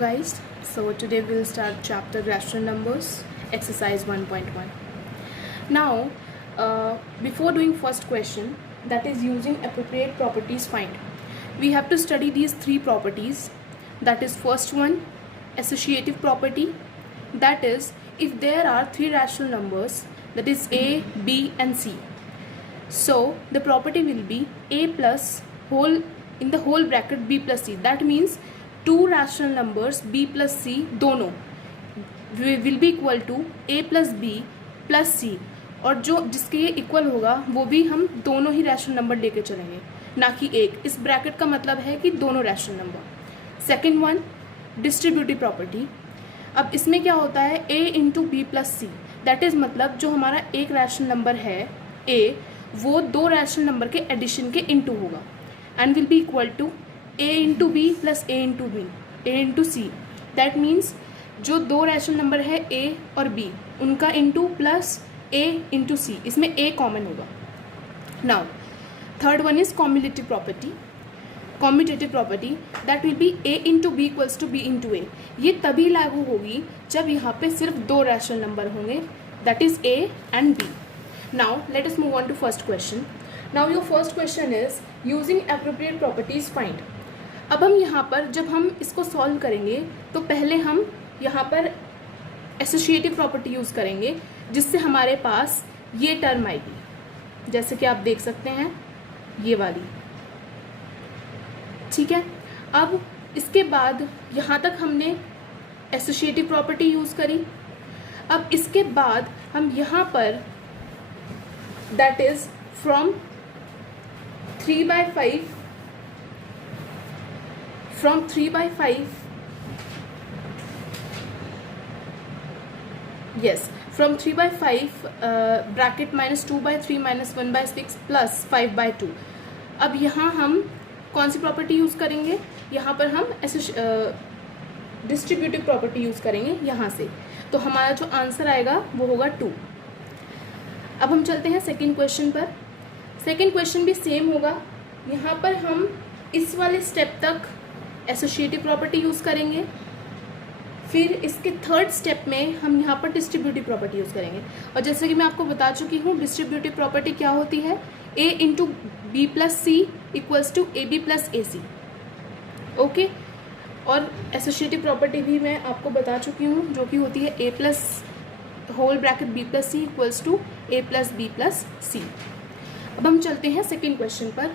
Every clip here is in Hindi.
guys, so today we'll start chapter rational numbers, exercise 1.1. Now, before doing first question, that is using appropriate properties find, we have to study these three properties. That is first one, associative property. That is, if there are three rational numbers, that is a, b and c, so the property will be a plus whole in the whole bracket b plus c. That means two rational numbers b plus c दोनों will be equal to a plus b plus c, और जो जिसके ये इक्वल होगा वो भी हम दोनों ही रैशनल नंबर लेके चलेंगे, ना कि एक. इस ब्रैकेट का मतलब है कि दोनों rational number. Second one, distributive property. अब इसमें क्या होता है, a into B plus C. That is मतलब जो हमारा एक रैशनल नंबर है a, वो दो रैशनल नंबर के एडिशन के इनटू होगा and will be equal to a into B plus a into B, a into C. That means जो दो रैशनल नंबर है a और b, उनका into plus a into C. इसमें a कॉमन होगा. Now third one is cumulative property. Commutative property that will be a into B equals to b into a. ये तभी लागू होगी जब यहाँ पे सिर्फ दो रैशनल नंबर होंगे, that is a and b. Now let us move on to first question. Now your first question is using appropriate properties find. अब हम यहाँ पर जब हम इसको सॉल्व करेंगे तो पहले हम यहाँ पर एसोसिएटिव प्रॉपर्टी यूज़ करेंगे, जिससे हमारे पास ये टर्म आएगी, जैसे कि आप देख सकते हैं ये वाली. ठीक है. अब इसके बाद यहाँ तक हमने एसोसिएटिव प्रॉपर्टी यूज़ करी. अब इसके बाद हम यहाँ पर that is from 3/5 yes, from 3/5 bracket minus 2/3 minus 1/6 plus 5/2. अब यहाँ हम कौन सी प्रॉपर्टी यूज़ करेंगे, यहाँ पर हम डिस्ट्रीब्यूटिव प्रॉपर्टी यूज़ करेंगे यहाँ से. तो हमारा जो आंसर आएगा वो होगा 2. अब हम चलते हैं सेकंड क्वेश्चन पर. सेकंड क्वेश्चन भी सेम होगा. यहाँ पर हम इस वाले स्टेप तक एसोसिएटिव प्रॉपर्टी यूज़ करेंगे, फिर इसके थर्ड स्टेप में हम यहाँ पर डिस्ट्रीब्यूटिव प्रॉपर्टी यूज़ करेंगे. और जैसे कि मैं आपको बता चुकी हूँ, डिस्ट्रीब्यूटिव प्रॉपर्टी क्या होती है, a into B plus C equals to A B plus A C. Okay. और एसोसिएटिव प्रॉपर्टी भी मैं आपको बता चुकी हूँ, जो कि होती है a plus whole bracket b plus C equals to a plus B plus C. अब हम चलते हैं सेकेंड क्वेश्चन पर.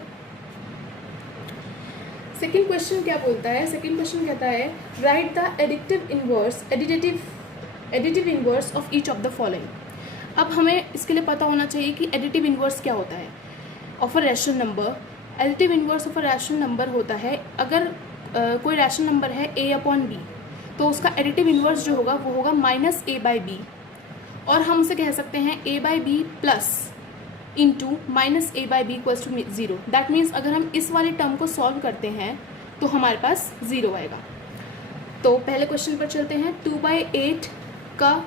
सेकेंड क्वेश्चन क्या बोलता है, सेकेंड क्वेश्चन कहता है write the additive inverse of each of the following. अब हमें इसके लिए पता होना चाहिए कि एडिटिव इनवर्स क्या होता है of a rational number. Additive inverse of a rational number होता है, अगर कोई रैशनल नंबर है a अपॉन b, तो उसका एडिटिव इनवर्स जो होगा वो होगा माइनस a बाई बी, और हम उसे कह सकते हैं a by B plus into minus a by B equals to 0. That means अगर हम इस वाले टर्म को सॉल्व करते हैं तो हमारे पास 0 आएगा. तो पहले क्वेश्चन पर चलते हैं. 2/8 का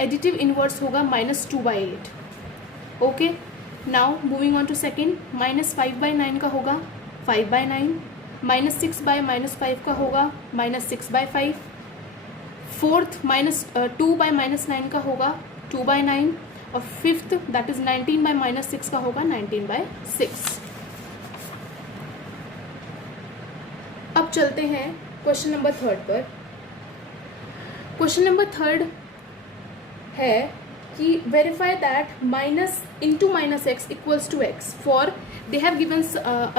एडिटिव इनवर्स होगा minus 2/8. Okay. Now moving on to second. Minus 5/9 का होगा 5/9. माइनस 6/-5 का होगा माइनस 6/5. फोर्थ माइनस 2/-9 का होगा 2/9. और फिफ्थ दैट इज 19/-6 का होगा 19/6. अब चलते हैं क्वेश्चन नंबर थर्ड पर. क्वेश्चन नंबर थर्ड है कि verify that minus into minus X equals to X. For they have given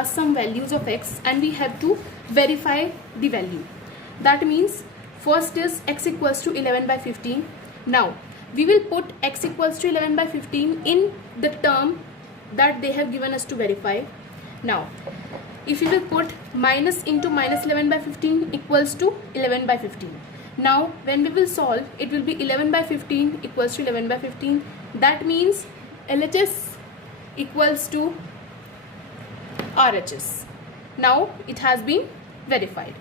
us some values of x and we have to verify the value. That means first is x equals to 11/15. Now we will put x equals to 11/15 in the term that they have given us to verify. Now if we will put minus into minus 11/15 equals to 11/15. Now when we will solve, it will be 11/15 equals to 11/15. That means LHS equals to RHS. Now it has been verified.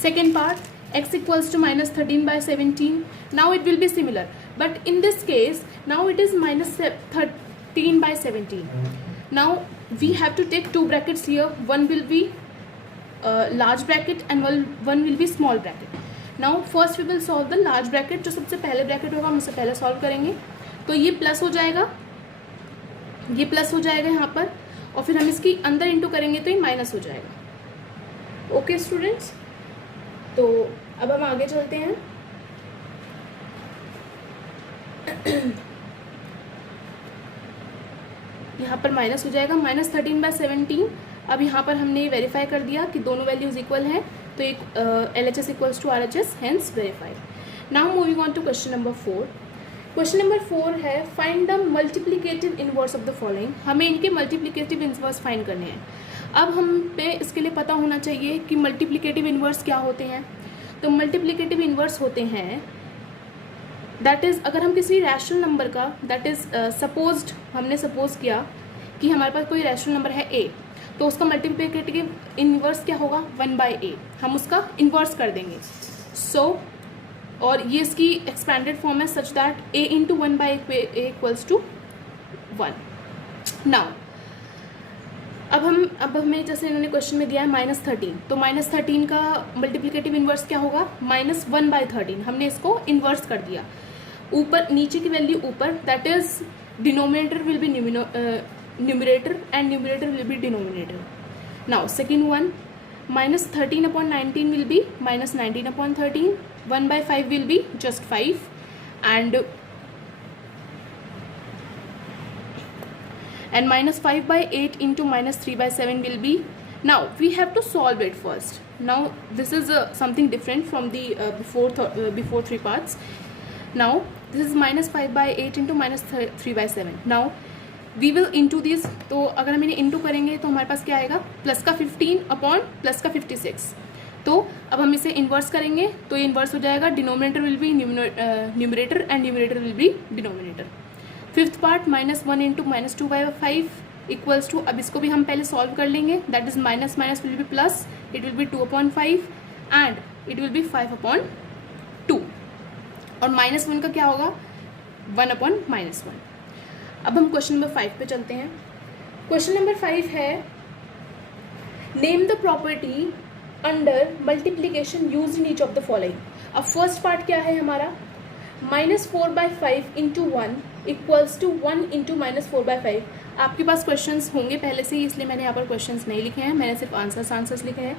Second part, x equals to minus 13/17. Now it will be similar, but in this case now it is minus 13/17. Now we have to take two brackets here. One will be large bracket and one will be small bracket. Now first we will solve the large bracket, जो सबसे पहले ब्रैकेट होगा हम उससे पहले सॉल्व करेंगे। तो ये प्लस हो जाएगा, ये प्लस हो जाएगा यहाँ पर, और फिर हम इसकी अंदर इंटू करेंगे तो ये माइनस हो जाएगा। ओके स्टूडेंट्स, तो अब हम आगे चलते हैं। यहाँ पर माइनस हो जाएगा, -13/17। अब यहाँ पर हमने वेरीफाई कर दिया कि दोनों वैल्यूज इक्वल हैं, तो एक LHS equals to RHS, hence verified. Now moving on to question number 4। Question number 4 है find the multiplicative inverse of the following. हमें इनके मल्टीप्लिकेटिव इनवर्स फाइंड करने हैं। अब हम पे इसके लिए पता होना चाहिए कि मल्टीप्लिकेटिव इनवर्स क्या होते हैं। तो मल्टीप्लिकेटिव इनवर्स होते हैं, दैट इज़ अगर हम किसी रैशनल नंबर का, दैट इज़ सपोज्ड, हमने सपोज किया कि हमारे पास कोई रैशनल नंबर है a, तो उसका मल्टीप्लिकेटिव इनवर्स क्या होगा, 1/a। हम उसका इनवर्स कर देंगे। सो और ये इसकी एक्सपेंडेड फॉर्म है such that a into 1/a equals to 1। Now अब हमें जैसे इन्होंने क्वेश्चन में दिया है -13, तो -13 का मल्टीप्लिकेटिव इनवर्स क्या होगा, -1/13। हमने इसको इनवर्स कर दिया, ऊपर नीचे की वैल्यू ऊपर, that is denominator will be numerator and numerator will be denominator. Now second one, -13/19 will be -19/13, 1/5 will be just 5, and -5/8 into -3/7 will be, now we have to solve it first. Now this is something different from the before three parts. Now this is -5/8 into -3/7. now we will into these, तो अगर हम इन्हें इंटू करेंगे तो हमारे पास क्या आएगा, प्लस का 15 अपॉन प्लस का 56। तो अब हम इसे इन्वर्स करेंगे तो ये इन्वर्स हो जाएगा, denominator will be numerator and numerator will be denominator. Fifth part -1 into -2/5 equals to, अब इसको भी हम पहले सॉल्व कर लेंगे, that is minus minus will be plus, it will be 2/5 and it will be 5/2, और -1 का क्या होगा, 1/-1। अब हम क्वेश्चन नंबर 5 पे चलते हैं। क्वेश्चन नंबर 5 है name the property under multiplication use in each of the following. अब फर्स्ट पार्ट क्या है हमारा, -4/5 इंटू 1 इक्वल्स टू 1 इंटू -4/5। आपके पास क्वेश्चंस होंगे पहले से ही, इसलिए मैंने यहाँ पर क्वेश्चंस नहीं लिखे हैं, मैंने सिर्फ आंसर्स लिखे हैं।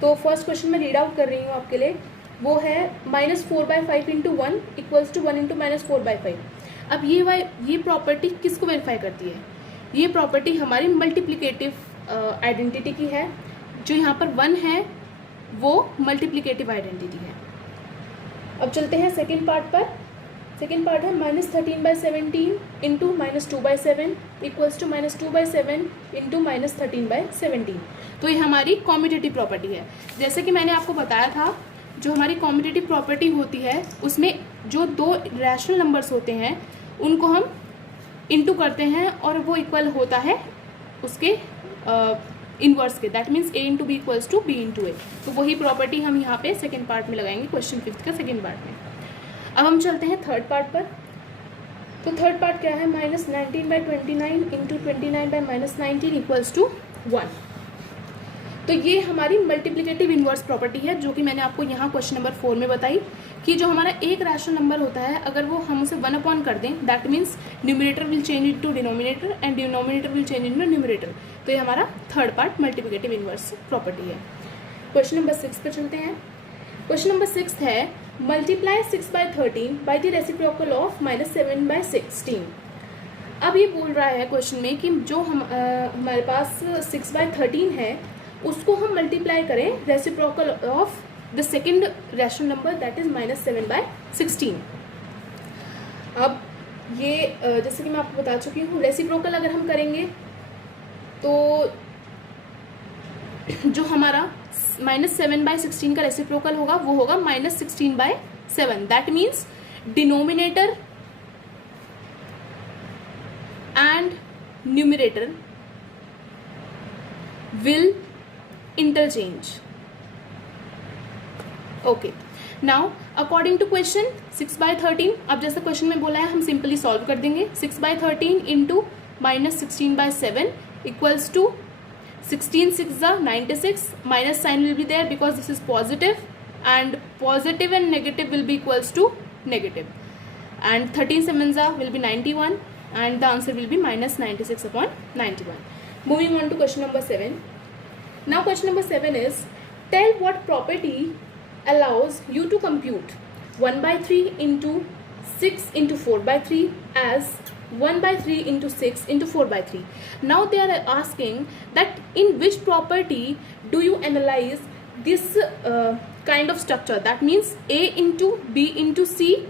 तो फर्स्ट क्वेश्चन मैं रीड आउट कर रही हूँ आपके लिए, वो है -4/5 इंटू 1 इक्वल्स टू 1 इंटू -4/5। अब ये प्रॉपर्टी किसको वेरीफाई करती है, ये प्रॉपर्टी हमारी मल्टीप्लिकेटिव आइडेंटिटी की है। जो यहाँ पर 1 है वो मल्टीप्लिकेटिव आइडेंटिटी है। अब चलते हैं सेकेंड पार्ट पर। सेकेंड पार्ट है -13/17 इंटू -2/7 इक्वल्स टू -2/7 इंटू -13/17। तो ये हमारी कॉम्यूटेटिव प्रॉपर्टी है। जैसे कि मैंने आपको बताया था, जो हमारी कॉम्यूटेटिव प्रॉपर्टी होती है उसमें जो दो रैशनल नंबर्स होते हैं उनको हम इंटू करते हैं और वो इक्वल होता है उसके इनवर्स के, that means a into B equals to b into A. तो वही प्रॉपर्टी हम यहाँ पे सेकेंड पार्ट में लगाएंगे, क्वेश्चन 5 का सेकेंड पार्ट में। अब हम चलते हैं थर्ड पार्ट पर। तो थर्ड पार्ट क्या है, -19/29 इंटू 29/-19 इक्वल्स टू 1। तो ये हमारी मल्टीप्लिकेटिव इनवर्स प्रॉपर्टी है, जो कि मैंने आपको यहाँ क्वेश्चन नंबर 4 में बताई कि जो हमारा एक रैशनल नंबर होता है, अगर वो हम उसे 1 कर दें, that means numerator will change into denominator and denominator will change into numerator. तो ये हमारा third part multiplicative inverse property है। क्वेश्चन नंबर 6 पे चलते हैं। क्वेश्चन नंबर 6 है multiply 6/13 by the reciprocal of -7/16। अब ये बोल रहा है क्वेश्चन में कि जो हमारे पास 6/13 है उसको हम मल्टीप्लाई करें reciprocal of the second rational number, that is -7/16। अब ये जैसे कि मैं आपको बता चुकी हूँ, रेसिप्रोकल अगर हम करेंगे तो जो हमारा -7/16 का रेसिप्रोकल होगा वो होगा -16/7, that means denominator and numerator will interchange. Okay, now according to question 6/13, अब जैसा क्वेश्चन में बोला है हम सिंपली सॉल्व कर देंगे। 6/13 into -16/7 equals to 16 6 96, minus sign will be there because this is positive, and positive and negative will be equals to negative, and 13 7s will be 91, and the answer will be minus 96 upon 91. Moving on to question number 7. Now question number 7 is, tell what property allows you to compute 1 by 3 into 6 into 4 by 3 as 1 by 3 into 6 into 4 by 3. Now they are asking that in which property do you analyze this kind of structure, that means a into b into c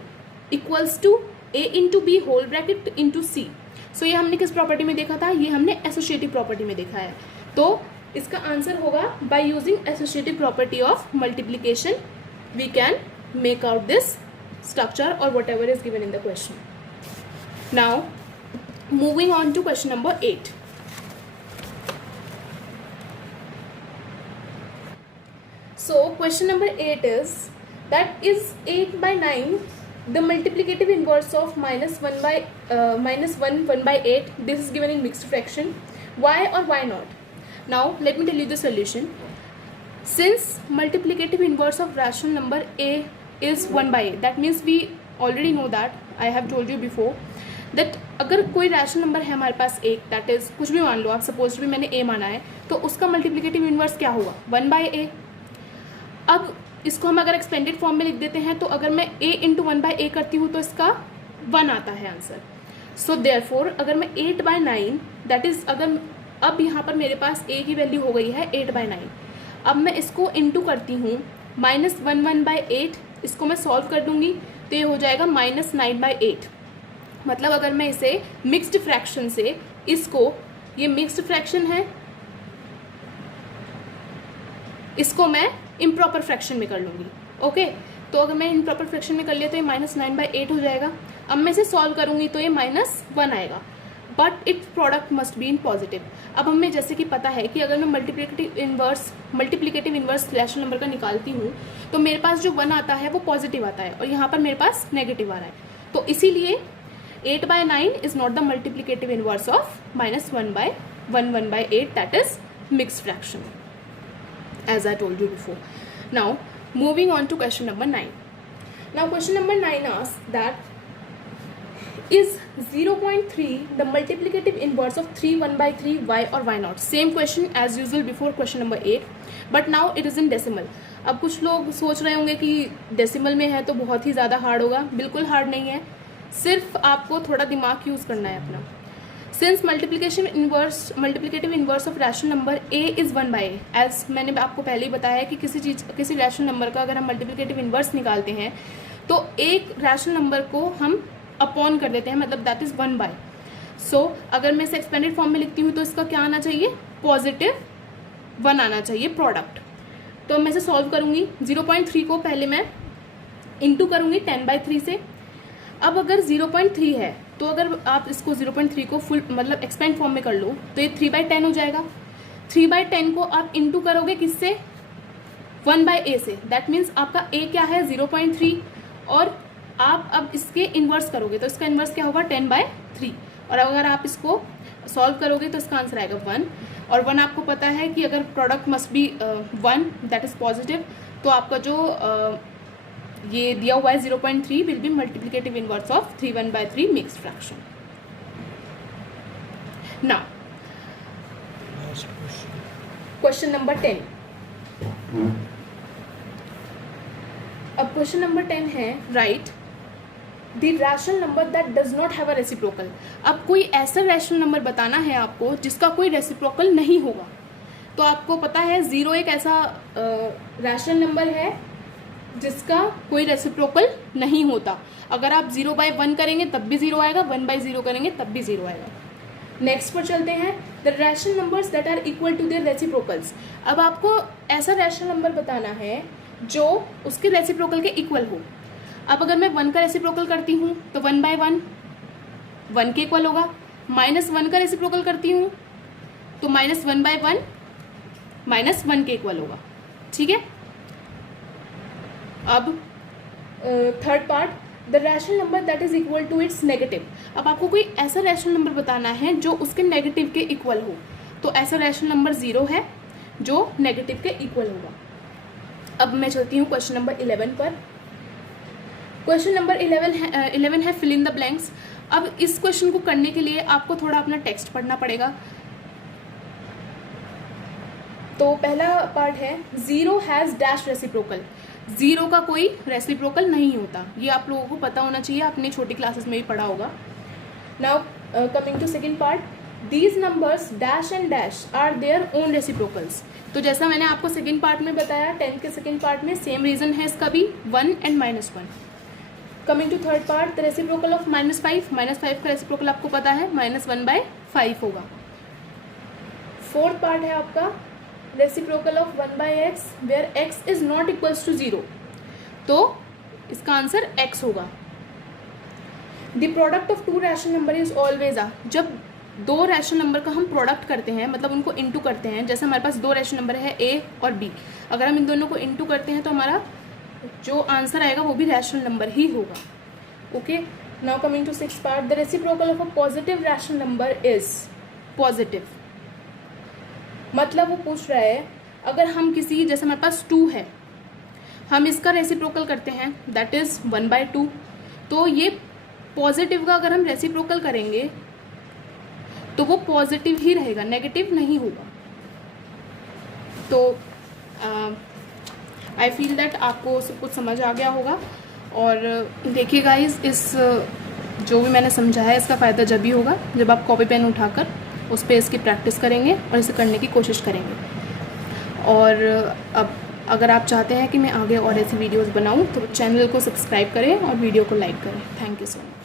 equals to a into b whole bracket into c. So ये हमने किस प्रॉपर्टी में देखा था, ये हमने एसोसिएटिव प्रॉपर्टी में देखा है. तो इसका आंसर होगा by using associative property of multiplication we can make out this structure or whatever is given in the question. Now moving on to question number 8. So question number 8 is that is 8 by 9 the multiplicative inverse of minus 1 by 8. This is given in mixed fraction. Why or why not? Now let me tell you the solution. Since multiplicative inverse of rational number a is 1 by 8, that means we already know that, I have told you before that अगर कोई रैशनल नंबर है हमारे पास एक, दैट इज कुछ भी मान लो आप, सपोज भी मैंने a माना है, तो उसका मल्टीप्लिकेटिव इन्वर्स क्या होगा 1 by a. अब इसको हम अगर एक्सपेंडेड फॉर्म में लिख देते हैं, तो अगर मैं a इंटू 1 by a करती हूँ तो इसका 1 आता है आंसर. सो देयरफॉर अगर मैं 8 by 9 दैट इज, अगर अब यहाँ पर मेरे पास a की वैल्यू हो गई है 8 by 9, अब मैं इसको इंटू करती हूँ माइनस 1 by 8, इसको मैं सॉल्व कर दूंगी तो ये हो जाएगा माइनस 9 by 8. मतलब अगर मैं इसे मिक्स्ड फ्रैक्शन से, इसको, ये मिक्स्ड फ्रैक्शन है, इसको मैं इम्प्रॉपर फ्रैक्शन में कर लूँगी. ओके, तो अगर मैं इम्प्रॉपर फ्रैक्शन में कर लिया तो ये माइनस 9 by 8 हो जाएगा. अब मैं इसे सॉल्व करूँगी तो ये माइनस 1 आएगा, but it's product must be in positive. अब हमें जैसे कि पता है कि अगर मैं मल्टीप्लिकेटिव इन्वर्स रैशनल नंबर का निकालती हूँ तो मेरे पास जो 1 आता है वो पॉजिटिव आता है, और यहाँ पर मेरे पास नेगेटिव आ रहा है. तो इसीलिए 8 by 9 is not the multiplicative inverse of minus 1 by 8, that is mixed fraction, as I told you before. Now moving on to question number 9. Now question number 9 asks that is 0.3 the multiplicative inverse of 3 1 by 3, why or why not? Same question as usual before question number 8, but now it is in decimal. अब कुछ लोग सोच रहे होंगे कि डेसिमल में है तो बहुत ही ज़्यादा हार्ड होगा. बिल्कुल हार्ड नहीं है, सिर्फ आपको थोड़ा दिमाग यूज़ करना है अपना. Since multiplicative inverse of rational number a is 1 by a, as मैंने आपको पहले ही बताया है कि किसी रैशनल नंबर का अगर हम मल्टीप्लिकेटिव इन्वर्स निकालते हैं तो एक रैशनल नंबर को हम अपॉन कर देते हैं, मतलब दैट इज़ 1 by. सो अगर मैं इसे एक्सपेंडेड फॉर्म में लिखती हूँ तो इसका क्या आना चाहिए, पॉजिटिव 1 आना चाहिए प्रोडक्ट. तो मैं इसे सॉल्व करूँगी. 0.3 को पहले मैं इंटू करूँगी 10 by 3 से. अब अगर 0.3 है तो अगर आप इसको 0.3 को फुल मतलब एक्सपेंड फॉर्म में कर लो तो ये 3 by 10 हो जाएगा. 3 by 10 को आप इंटू करोगे किससे, 1 by a से, दैट मीन्स आपका a क्या है 0.3, और आप अब इसके इन्वर्स करोगे तो इसका इन्वर्स क्या होगा 10 by 3, और अगर आप इसको सॉल्व करोगे तो इसका आंसर आएगा 1, और 1 आपको पता है कि अगर product must be 1 that is positive, तो आपका जो ये दिया हुआ है 0.3 will be multiplicative inverse of 3 1 by 3 mixed fraction. Now question number 10. अब क्वेश्चन नंबर 10 है write the rational number that does not have a reciprocal. अब कोई ऐसा रैशनल नंबर बताना है आपको जिसका कोई रेसिप्रोकल नहीं होगा. तो आपको पता है 0 एक ऐसा रैशनल नंबर है जिसका कोई रेसिप्रोकल नहीं होता. अगर आप 0 by 1 करेंगे तब भी 0 आएगा, 1 by 0 करेंगे तब भी 0 आएगा. नेक्स्ट पर चलते हैं, the rational numbers that are equal to their reciprocals. अब आपको ऐसा रैशनल नंबर बताना है जो उसके रेसिप्रोकल के इक्वल हो. अब अगर मैं 1 का रेसिप्रोकल करती हूँ तो 1 by 1 1 के इक्वल होगा. -1 का रेसिप्रोकल करती हूँ तो -1 by 1 -1 के इक्वल होगा. ठीक है. अब third part, the rational number that is equal to its negative. अब आपको कोई ऐसा रैशनल नंबर बताना है जो उसके नेगेटिव के इक्वल हो. तो ऐसा रैशनल नंबर 0 है जो नेगेटिव के इक्वल होगा. अब मैं चलती हूँ क्वेश्चन नंबर 11 पर। क्वेश्चन नंबर 11 है फिल इन द ब्लैंक्स। अब इस क्वेश्चन को करने के लिए आपको थोड़ा अपना टेक्स्ट पढ़ना पड़ेगा। तो पहला पार्ट है, zero has dash reciprocal. Zero का कोई रेसिप्रोकल नहीं होता, ये आप लोगों को पता होना चाहिए, आपने छोटी क्लासेस में भी पढ़ा होगा। Now coming to second part, these numbers dash and dash are their own reciprocals. तो जैसा मैंने आपको सेकेंड पार्ट में बताया, 10th के सेकेंड पार्ट में, सेम रीज़न है इसका भी, 1 and -1। Coming to third part, the reciprocal of -5, -5 का रेसिप्रोकल आपको पता है -1/5 होगा। फोर्थ पार्ट है आपका reciprocal of 1/x where x is not equals to 0, तो इसका आंसर x होगा। The product of two rational number is always आ। जब दो रैशनल नंबर का हम प्रोडक्ट करते हैं, मतलब उनको इंटू करते हैं, जैसे हमारे पास दो रैशनल नंबर है a और b, अगर हम इन दोनों को इंटू करते हैं तो हमारा जो आंसर आएगा वो भी रैशनल नंबर ही होगा। Okay, now coming to sixth part, the reciprocal of a positive rational number is positive. मतलब वो पूछ रहा है, अगर हम किसी, जैसे हमारे पास 2 है, हम इसका रेसिप्रोकल करते हैं, दैट इज 1/2, तो ये पॉजिटिव का अगर हम रेसिप्रोकल करेंगे तो वो पॉजिटिव ही रहेगा, नेगेटिव नहीं होगा। तो आई फील दैट आपको सब कुछ समझ आ गया होगा। और देखिए गाइस, इस जो भी मैंने समझाया इसका फ़ायदा जब भी होगा जब आप कॉपी पेन उठाकर उस पर इसकी प्रैक्टिस करेंगे और इसे करने की कोशिश करेंगे। और अब अगर आप चाहते हैं कि मैं आगे और ऐसी वीडियोस बनाऊं तो चैनल को सब्सक्राइब करें और वीडियो को लाइक करें। Thank you so much.